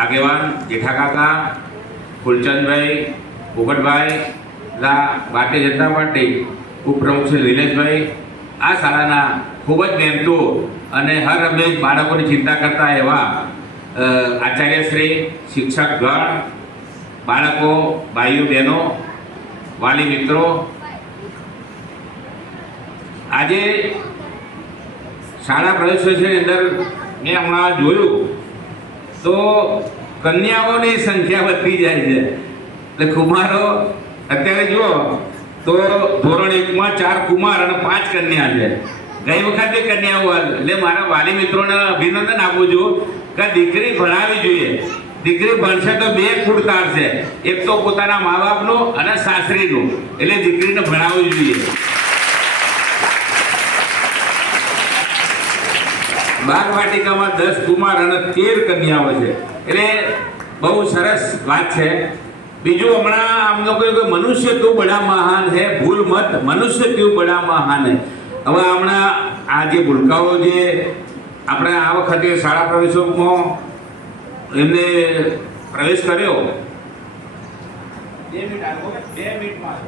આગેવાન જેઠા કાકા, ફૂલચંદભાઈ, પોપટભાઈ, ભારતીય જનતા પાર્ટી ઉપપ્રમુખ શ્રી નિલેશભાઈ, આ શાળાના ખૂબ જ મહેનતુ અને હર હંમેશ બાળકોની ચિંતા કરતા એવા આચાર્યશ્રી, શિક્ષકગણ, બાળકો, ભાઈઓ બહેનો, વાલી મિત્રો, આજે શાળા પ્રવેશોત્સવની અંદર મેં હમણાં જોયું તો કન્યાઓની સંખ્યા વધતી જાય છે. એટલે કુમારો અત્યારે જુઓ તો ધોરણ 1માં 4 કુમાર અને 5 કન્યા છે. ગઈ વખતે કન્યાઓ, એટલે મારા વાલી મિત્રોને અભિનંદન આપું છું કે દીકરી ભણાવવી જોઈએ. દીકરી ભણશે તો 2 કુળ તારશે, એક તો પોતાના મા બાપનું અને સાસરીનું, એટલે દીકરીને ભણાવવું જોઈએ. બાળવાટિકામાં 10 કુમાર અને 13 કન્યાઓ છે, એટલે બહુ સરસ વાત છે. બીજું હમણાં આમ લોકોએ કહ્યું મનુષ્ય તું બડા મહાન હે, ભૂલ મત મનુષ્ય તું બડા મહાન હે. હવે હમણાં આ જે ભૂલકાઓ જે આપણે આ વખતે શાળા પ્રવેશોમાં એમને પ્રવેશ કર્યો 2 મિનિટમાં